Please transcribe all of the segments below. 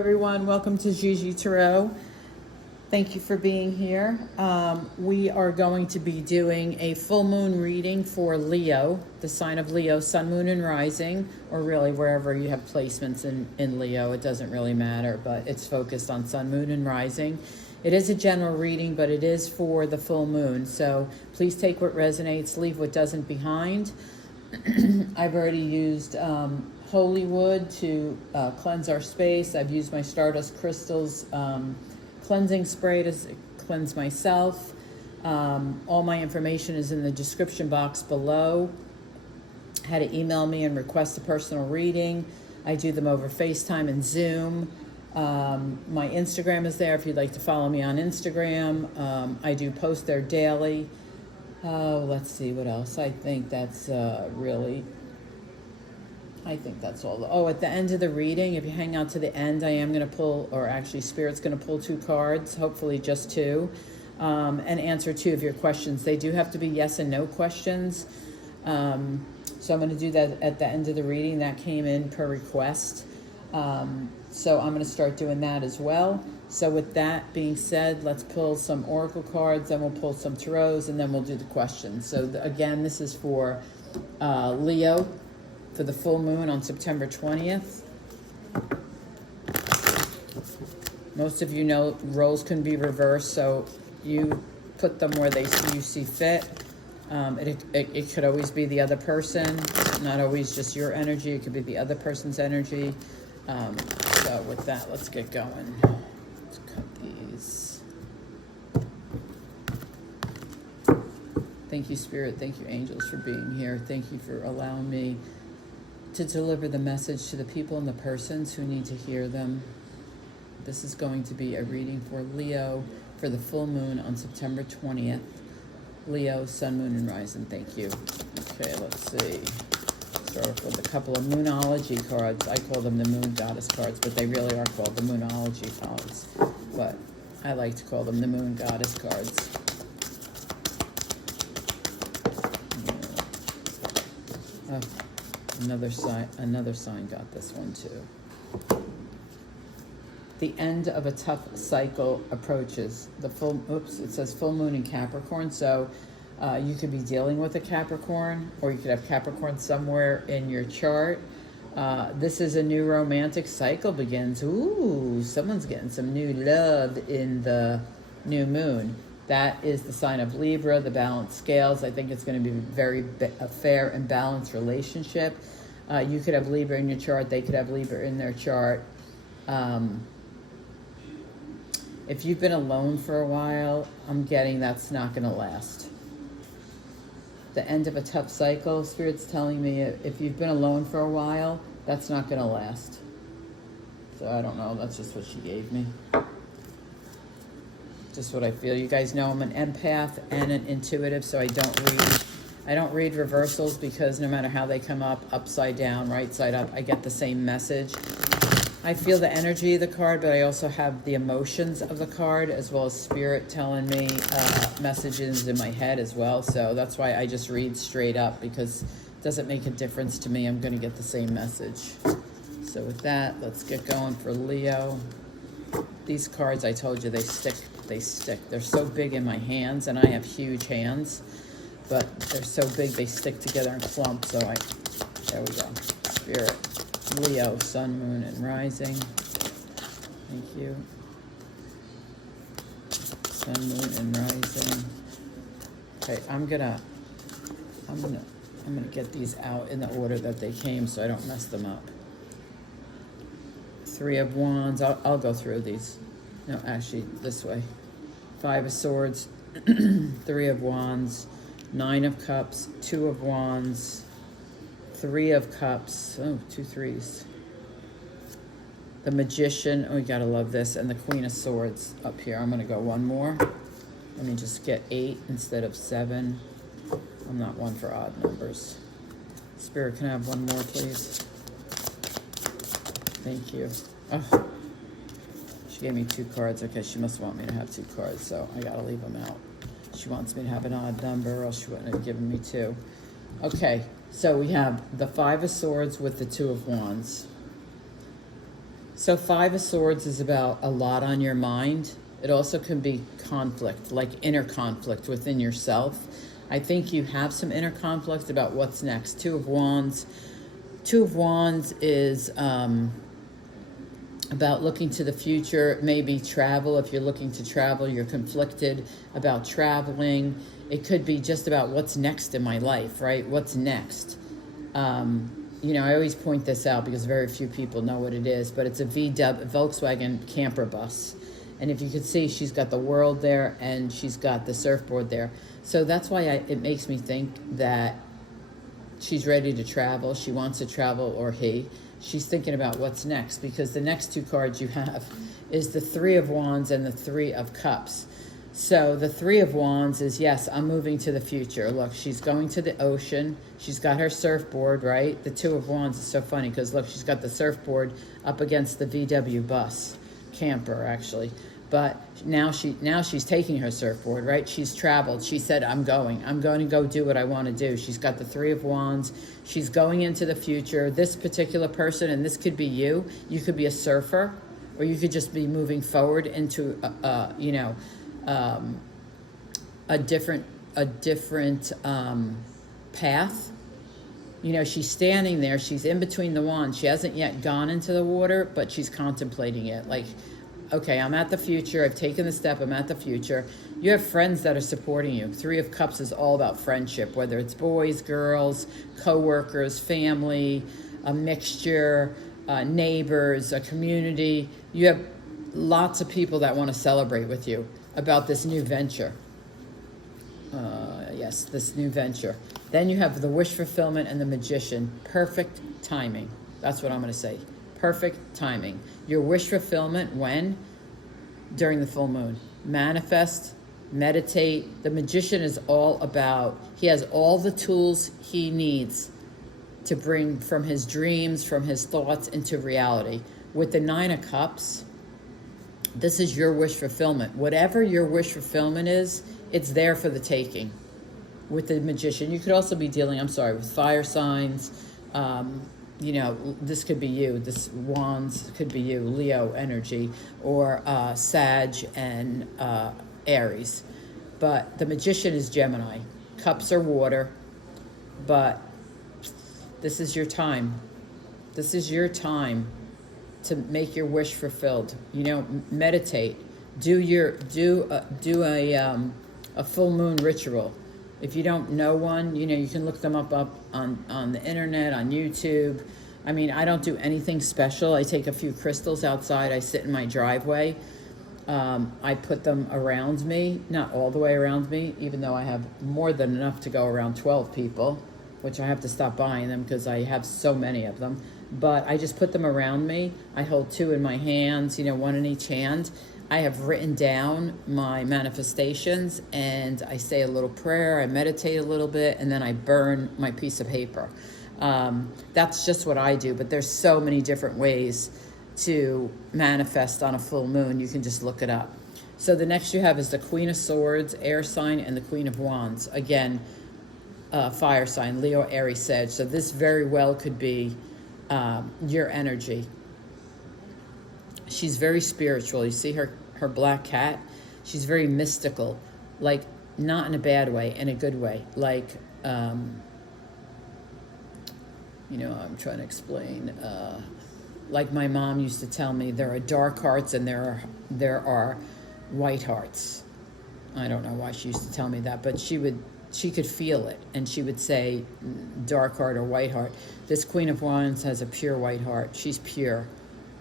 everyone. Welcome to GiGi Tarot. Thank you for being here. We are going to be doing a full moon reading for Leo, the sign of Leo, sun, moon, and rising, or really wherever you have placements in Leo. It doesn't really matter, but it's focused on sun, moon, and rising. It is a general reading, but it is for the full moon. So please take what resonates, leave what doesn't behind. I've already used holy wood to cleanse our space. I've used my Stardust Crystals cleansing spray to cleanse myself. All my information is in the description box below. How to email me and request a personal reading. I do them over FaceTime and Zoom. My Instagram is there if you'd like to follow me on Instagram. I do post there daily. Let's see what else. I think that's that's all. Oh, at the end of the reading, if you hang out to the end, I am going to pull, or actually Spirit's going to pull 2 cards, hopefully just 2, and answer 2 of your questions. They do have to be yes and no questions. So I'm going to do that at the end of the reading. That came in per request. So I'm going to start doing that as well. So with that being said, let's pull some oracle cards, then we'll pull some tarots, and then we'll do the questions. So again, this is for Leo for the full moon on September 20th. Most of you know roles can be reversed, so you put them where you see fit. It could always be the other person, not always just your energy. It could be the other person's energy. So with that, let's get going. Let's cut these. Thank you, Spirit. Thank you, angels, for being here. Thank you for allowing me to deliver the message to the people and the persons who need to hear them. This is going to be a reading for Leo for the full moon on September 20th. Leo, sun, moon, and rising. Thank you. Okay, let's see. Start off with a couple of Moonology cards. I call them the Moon Goddess cards, but they really are called the Moonology cards. But I like to call them the Moon Goddess cards. Oh, another sign got this one too. The end of a tough cycle approaches. It says full moon in Capricorn, so you could be dealing with a Capricorn, or you could have Capricorn somewhere in your chart. This is a new romantic cycle begins. Ooh, someone's getting some new love in the new moon. That is the sign of Libra, the balanced scales. I think it's going to be a fair and balanced relationship. You could have Libra in your chart. They could have Libra in their chart. If you've been alone for a while, I'm getting that's not going to last. The end of a tough cycle, Spirit's telling me if you've been alone for a while, that's not going to last. So I don't know. That's just what she gave me. Just what I feel. You guys know I'm an empath and an intuitive, so I don't read reversals, because no matter how they come up, upside down, right side up, I get the same message. I feel the energy of the card, but I also have the emotions of the card, as well as Spirit telling me messages in my head as well. So that's why I just read straight up, because it doesn't make a difference to me. I'm going to get the same message. So with that, let's get going for Leo. These cards, I told you, they stick. They're so big in my hands, and I have huge hands, but they're so big they stick together and clump. So there we go. Spirit. Leo, sun, moon, and rising. Thank you. Sun, moon, and rising. Okay, I'm gonna get these out in the order that they came, so I don't mess them up. 3 of Wands. I'll go through these. No, actually, this way. 5 of Swords. 3 of Wands. 9 of Cups. 2 of Wands. 3 of Cups. Oh, 2 3s. The Magician. Oh, you gotta love this. And the Queen of Swords up here. I'm gonna go one more. Let me just get 8 instead of 7. I'm not one for odd numbers. Spirit, can I have one more, please? Thank you. Oh, she gave me 2 cards. Okay, she must want me to have 2 cards, so I gotta leave them out. She wants me to have an odd number, or else she wouldn't have given me 2. Okay, so we have the 5 of Swords with the 2 of Wands. So Five of Swords is about a lot on your mind. It also can be conflict, like inner conflict within yourself. I think you have some inner conflict about what's next. Two of Wands. Two of Wands is about looking to the future, maybe travel. If you're looking to travel, you're conflicted about traveling. It could be just about what's next in my life, right? What's next? You know, I always point this out because very few people know what it is, but it's a Volkswagen camper bus. And if you could see, she's got the world there and she's got the surfboard there. So that's why it makes me think that she's ready to travel. She wants to travel, or he. She's thinking about what's next, because the next two cards you have is the Three of Wands and the Three of Cups. So the Three of Wands is, yes, I'm moving to the future. Look, she's going to the ocean. She's got her surfboard, right? The Two of Wands is so funny because, look, she's got the surfboard up against the VW bus, camper, actually. But now she's taking her surfboard, right? She's traveled. She said, I'm going to go do what I want to do. She's got the Three of Wands. She's going into the future. This particular person, and this could be you could be a surfer, or you could just be moving forward into, a different path. You know, she's standing there. She's in between the wands. She hasn't yet gone into the water, but she's contemplating it. Like, okay, I'm at the future. I've taken the step. I'm at the future. You have friends that are supporting you. Three of Cups is all about friendship, whether it's boys, girls, co-workers, family, a mixture, neighbors, a community. You have lots of people that want to celebrate with you about this new venture. Yes, this new venture. Then you have the Wish Fulfillment and the Magician. Perfect timing. That's what I'm going to say. Perfect timing. Your wish fulfillment, when? During the full moon. Manifest, meditate. The Magician is all about, he has all the tools he needs to bring from his dreams, from his thoughts into reality. With the Nine of Cups, this is your wish fulfillment. Whatever your wish fulfillment is, it's there for the taking. With the Magician, you could also be dealing, with fire signs. You know, this could be you. This Wands could be you, Leo energy, or Sag and Aries. But the Magician is Gemini. Cups are water, but this is your time. This is your time to make your wish fulfilled. You know, meditate. Do a full moon ritual. If you don't know one, you know, you can look them up on the internet, on YouTube. I mean, I don't do anything special. I take a few crystals outside. I sit in my driveway. I put them around me, not all the way around me, even though I have more than enough to go around 12 people, which I have to stop buying them because I have so many of them. But I just put them around me. I hold two in my hands, you know, one in each hand. I have written down my manifestations, and I say a little prayer, I meditate a little bit, and then I burn my piece of paper. That's just what I do, but there's so many different ways to manifest on a full moon. You can just look it up. So the next you have is the Queen of Swords, air sign, and the Queen of Wands. Again, fire sign, Leo, Aries, Sag. So this very well could be your energy. She's very spiritual. You see her black cat? She's very mystical, like not in a bad way, in a good way. Like, you know, I'm trying to explain. Like my mom used to tell me, there are dark hearts and there are white hearts. I don't know why she used to tell me that, but she could feel it, and she would say dark heart or white heart. This Queen of Wands has a pure white heart. She's pure.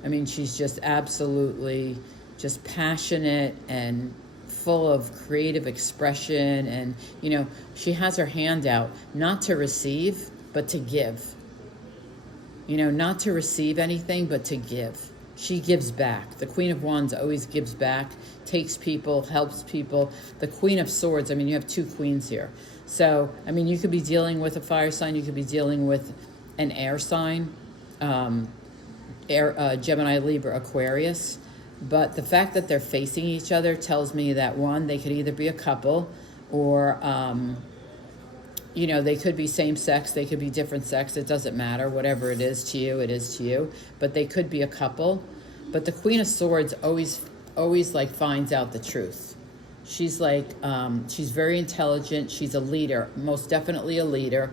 I mean, she's just absolutely just passionate and full of creative expression. And, you know, she has her hand out, not to receive, but to give. You know, not to receive anything, but to give. She gives back. The Queen of Wands always gives back, takes people, helps people. The Queen of Swords, I mean, you have two queens here. So, I mean, you could be dealing with a fire sign. You could be dealing with an air sign. Gemini, Libra, Aquarius. But the fact that they're facing each other tells me that, one, they could either be a couple, or you know, they could be same sex, they could be different sex, it doesn't matter. Whatever it is to you, it is to you. But they could be a couple. But the Queen of Swords always like finds out the truth. She's like, she's very intelligent. She's a leader, most definitely a leader.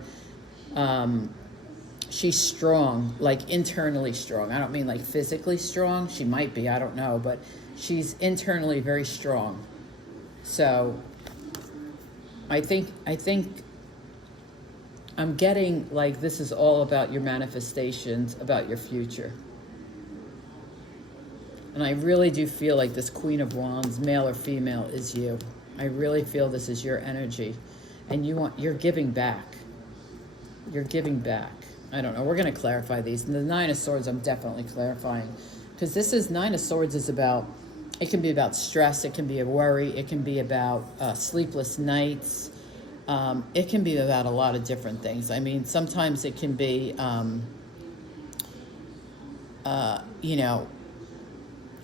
She's strong, like internally strong. I don't mean like physically strong. She might be, I don't know, but she's internally very strong. So I think I'm getting like this is all about your manifestations, about your future. And I really do feel like this Queen of Wands, male or female, is you. I really feel this is your energy. And you're giving back. You're giving back. I don't know. We're going to clarify these. And the Nine of Swords, I'm definitely clarifying. Because this is, Nine of Swords is about, it can be about stress. It can be a worry. It can be about sleepless nights. It can be about a lot of different things. I mean, sometimes it can be, you know,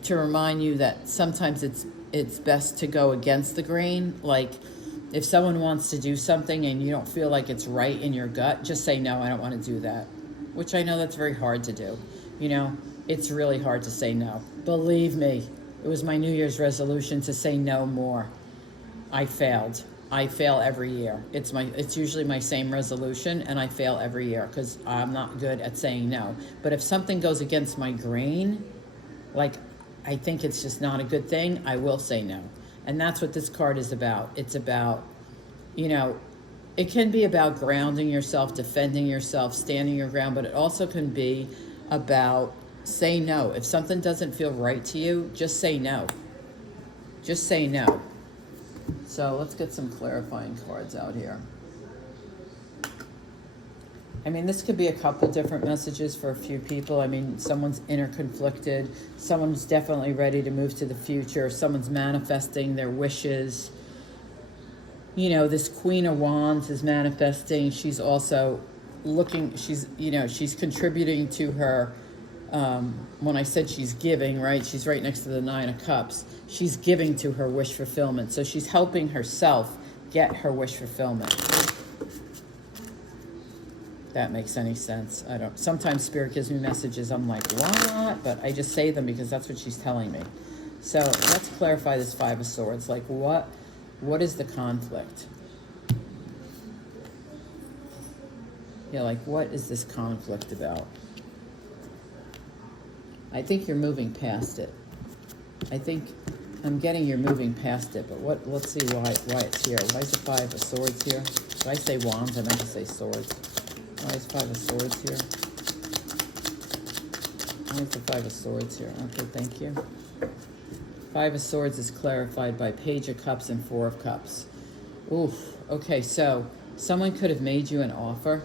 to remind you that sometimes it's best to go against the grain. Like if someone wants to do something and you don't feel like it's right in your gut, just say, no, I don't want to do that. Which I know that's very hard to do. You know, it's really hard to say no. Believe me, it was my New Year's resolution to say no more. I failed. I fail every year. It's usually my same resolution, and I fail every year because I'm not good at saying no. But if something goes against my grain, like I think it's just not a good thing, I will say no. And that's what this card is about. It's about, you know, it can be about grounding yourself, defending yourself, standing your ground, but it also can be about say no. If something doesn't feel right to you, just say no. Just say no. So let's get some clarifying cards out here. I mean, this could be a couple different messages for a few people. I mean, someone's inner conflicted. Someone's definitely ready to move to the future. Someone's manifesting their wishes. You know, this Queen of Wands is manifesting. She's also looking, she's contributing to her, when I said she's giving, right? She's right next to the Nine of Cups. She's giving to her wish fulfillment. So she's helping herself get her wish fulfillment. That makes any sense. I don't, sometimes Spirit gives me messages, I'm like, what? But I just say them because that's what she's telling me. So let's clarify this Five of Swords. Like what is the conflict? Yeah, like what is this conflict about? I think you're moving past it. I think I'm getting you're moving past it, but let's see why it's here. Why is the Five of Swords here? Did I say wands? I meant to say swords. Why is Five of Swords here? Why is the Five of Swords here? Okay, thank you. Five of Swords is clarified by Page of Cups and Four of Cups. Oof. Okay, so someone could have made you an offer.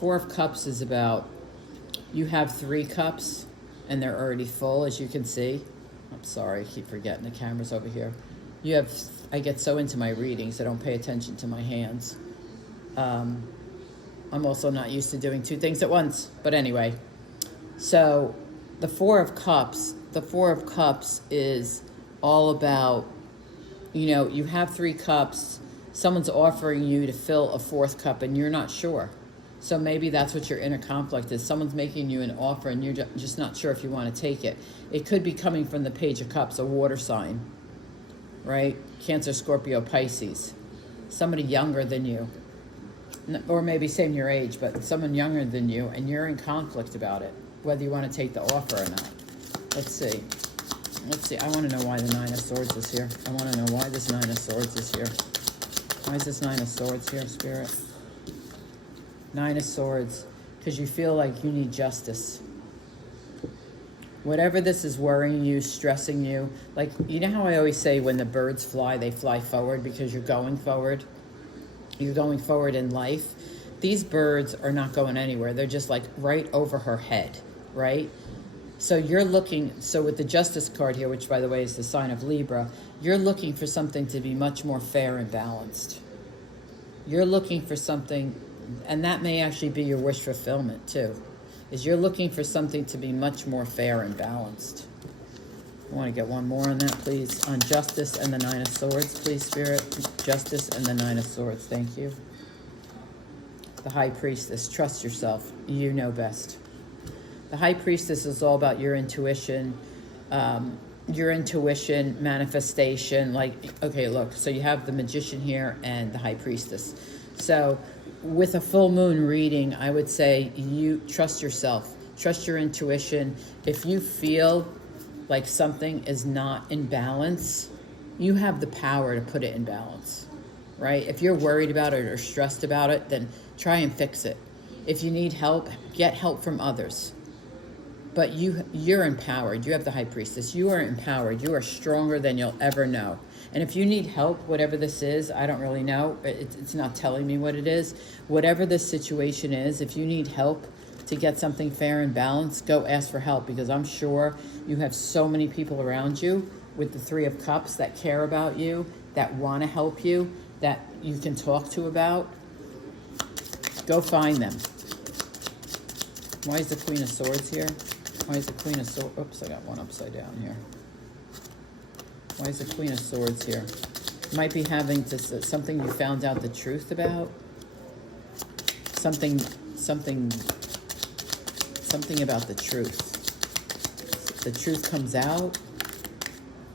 Four of Cups is about you have 3 cups and they're already full, as you can see. I'm sorry, I keep forgetting the camera's over here. You have, I get so into my readings, I don't pay attention to my hands. I'm also not used to doing 2 things at once. But anyway, so the Four of Cups is all about, you know, you have 3 cups, someone's offering you to fill a 4th cup and you're not sure. So maybe that's what your inner conflict is. Someone's making you an offer and you're just not sure if you want to take it. It could be coming from the Page of Cups, a water sign, right? Cancer, Scorpio, Pisces. Somebody younger than you. Or maybe same your age, but someone younger than you, and you're in conflict about it, whether you want to take the offer or not. Let's see. I want to know why the Nine of Swords is here. I want to know why this Nine of Swords is here. Why is this Nine of Swords here, Spirit? Nine of Swords, because you feel like you need justice. Whatever this is worrying you, stressing you, like, you know how I always say when the birds fly, they fly forward because you're going forward? You're going forward in life. These birds are not going anywhere. They're just like right over her head, right? So you're looking, so with the Justice card here, which by the way is the sign of Libra, you're looking for something to be much more fair and balanced. You're looking for something, and that may actually be your wish fulfillment too, is you're looking for something to be much more fair and balanced. I want to get one more on that, please. On Justice and the Nine of Swords, please, Spirit. Justice and the Nine of Swords. Thank you. The High Priestess. Trust yourself. You know best. The High Priestess is all about your intuition, manifestation. Like, okay, look, so you have the Magician here and the High Priestess. So with a full moon reading, I would say you trust yourself, trust your intuition. If you feel like something is not in balance, you have the power to put it in balance, right? If you're worried about it or stressed about it, then try and fix it. If you need help, get help from others. But you're empowered. You have the High Priestess. You are empowered. You are stronger than you'll ever know. And if you need help, whatever this is, I don't really know. It's not telling me what it is. Whatever this situation is, if you need help to get something fair and balanced, go ask for help, because I'm sure you have so many people around you with the Three of Cups that care about you, that want to help you, that you can talk to about. Go find them. Why is the Queen of Swords here? Why is the Queen of Swords? Oops, I got one upside down here. Why is the Queen of Swords here? Might be having to, something you found out the truth about. Something about the truth. The truth comes out.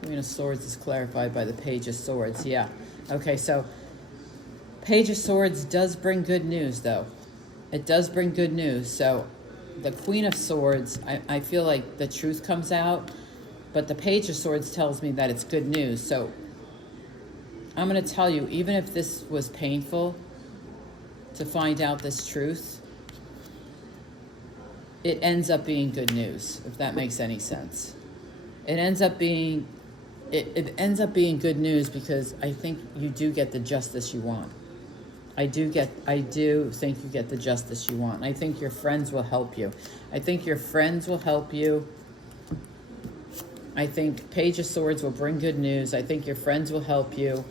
Queen of Swords is clarified by the Page of Swords. Yeah. Okay, so Page of Swords does bring good news, though. It does bring good news. So the Queen of Swords, I feel like the truth comes out, but the Page of Swords tells me that it's good news. So I'm going to tell you, even if this was painful to find out this truth, it ends up being good news, if that makes any sense. It ends up being good news, because I think you do get the justice you want. I do think you get the justice you want. I think your friends will help you. I think Page of Swords will bring good news. I think your friends will help you.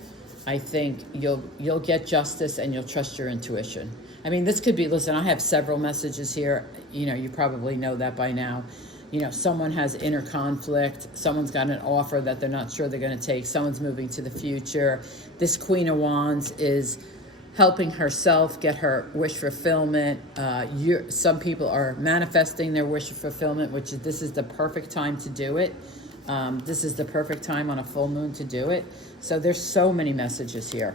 I think you'll get justice, and you'll trust your intuition. I mean, this could be, listen, I have several messages here. You know, you probably know that by now. You know, someone has inner conflict. Someone's got an offer that they're not sure they're going to take. Someone's moving to the future. This Queen of Wands is helping herself get her wish fulfillment. Some people are manifesting their wish fulfillment, this is the perfect time to do it. This is the perfect time on a full moon to do it. So there's so many messages here.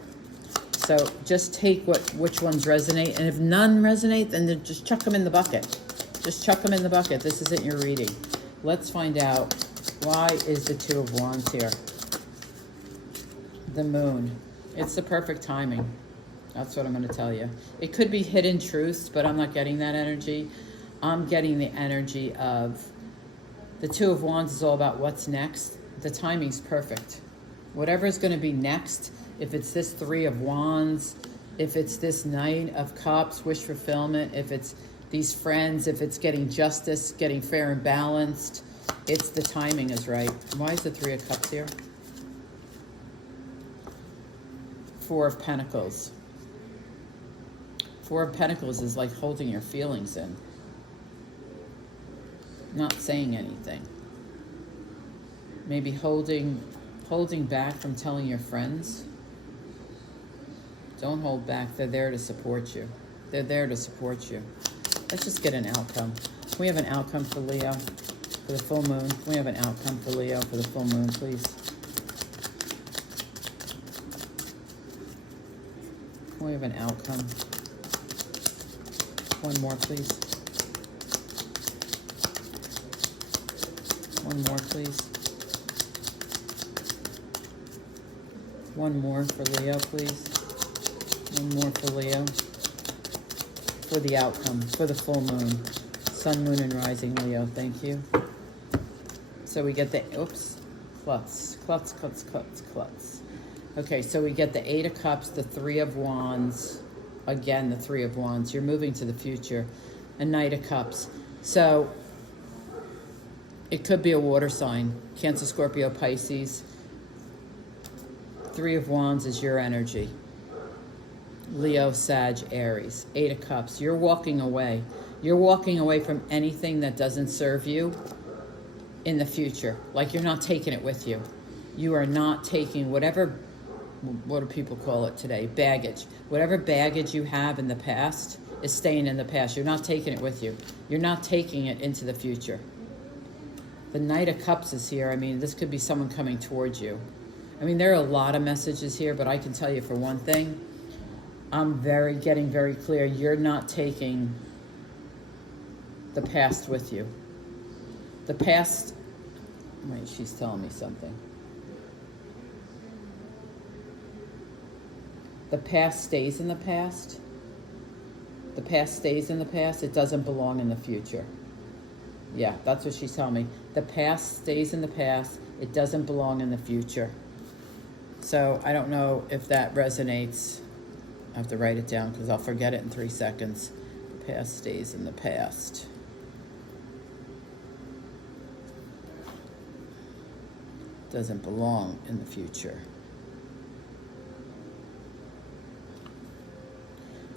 So just take which ones resonate, and if none resonate, then just chuck them in the bucket. Just chuck them in the bucket. This isn't your reading. Let's find out, why is the Two of Wands here? The Moon. It's the perfect timing. That's what I'm going to tell you. It could be hidden truths, but I'm not getting that energy. I'm getting the energy of the Two of Wands is all about what's next. The timing's perfect. Whatever is going to be next, if it's this Three of Wands, if it's this Knight of Cups, wish fulfillment, if it's these friends, if it's getting justice, getting fair and balanced, it's the timing is right. Why is the Three of Cups here? Four of Pentacles. Four of Pentacles is like holding your feelings in. Not saying anything. Maybe holding back from telling your friends. Don't hold back. They're there to support you. They're there to support you. Let's just get an outcome. Can we have an outcome for Leo for the full moon? Can we have an outcome for Leo for the full moon, please? Can we have an outcome? One more, please. One more, please. One more for Leo, please. One more for Leo. For the outcome, for the full moon. Sun, moon, and rising, Leo. Thank you. So we get the, klutz. Okay, so we get the Eight of Cups, the Three of Wands. Again, the Three of Wands. You're moving to the future. A Knight of Cups. So it could be a water sign. Cancer, Scorpio, Pisces. Three of Wands is your energy. Leo, Sag, Aries. Eight of Cups. You're walking away. You're walking away from anything that doesn't serve you in the future. Like you're not taking it with you. You are not taking what do people call it today? Baggage. Whatever baggage you have in the past, is staying in the past. You're not taking it with you. You're not taking it into the future. The Knight of Cups is here. I mean, this could be someone coming towards you. I mean, there are a lot of messages here, but I can tell you for one thing, I'm getting very clear. You're not taking the past with you. The past, wait, she's telling me something. The past stays in the past. The past stays in the past. It doesn't belong in the future. Yeah, that's what she's telling me. The past stays in the past. It doesn't belong in the future. So I don't know if that resonates. I have to write it down because I'll forget it in 3 seconds. The past stays in the past. Doesn't belong in the future.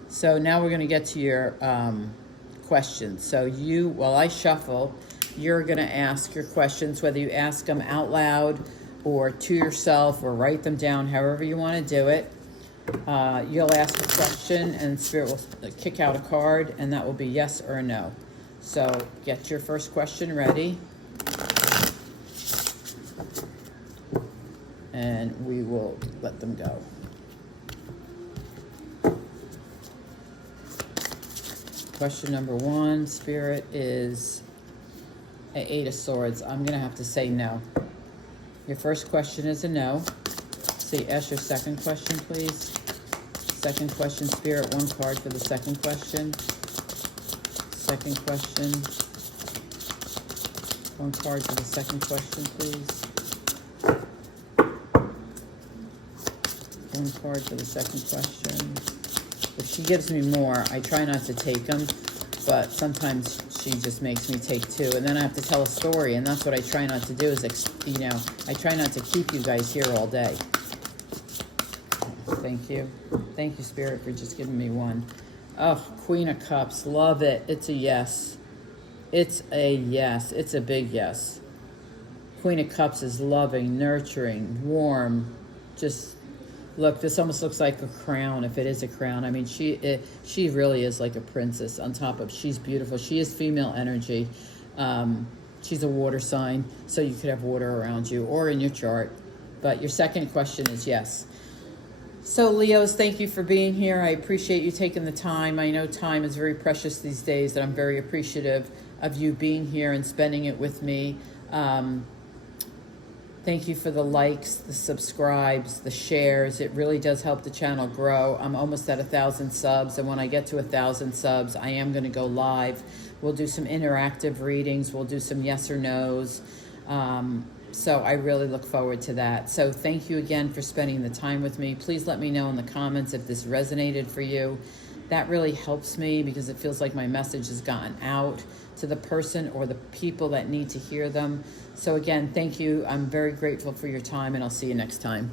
So now we're going to get to your questions. So you, while I shuffle, you're going to ask your questions, whether you ask them out loud or to yourself or write them down, however you want to do it. You'll ask a question and Spirit will kick out a card, and that will be yes or no. So get your first question ready. And we will let them go. Question number 1, Spirit, is an 8 of Swords. I'm going to have to say no. Your first question is a no. So you ask your second question, please. Second question, Spirit, 1 card for the second question. Second question. 1 card for the second question, please. 1 card for the second question. If she gives me more, I try not to take them, but sometimes she just makes me take 2, and then I have to tell a story, and that's what I try not to do is, I try not to keep you guys here all day. Thank you. Thank you, Spirit, for just giving me 1. Oh, Queen of Cups. Love it. It's a yes. It's a yes. It's a big yes. Queen of Cups is loving, nurturing, warm. Just, look, this almost looks like a crown, if it is a crown. I mean, she really is like a princess on top of, she's beautiful. She is female energy. She's a water sign, so you could have water around you or in your chart. But your second question is yes. So Leos, thank you for being here. I appreciate you taking the time. I know time is very precious these days, and I'm very appreciative of you being here and spending it with me. Thank you for the likes, the subscribes, the shares. It really does help the channel grow. I'm almost at 1,000 subs, and when I get to 1,000 subs, I am going to go live. We'll do some interactive readings. We'll do some yes or no's. So I really look forward to that. So thank you again for spending the time with me. Please let me know in the comments if this resonated for you. That really helps me because it feels like my message has gotten out to the person or the people that need to hear them. So again, thank you. I'm very grateful for your time, and I'll see you next time.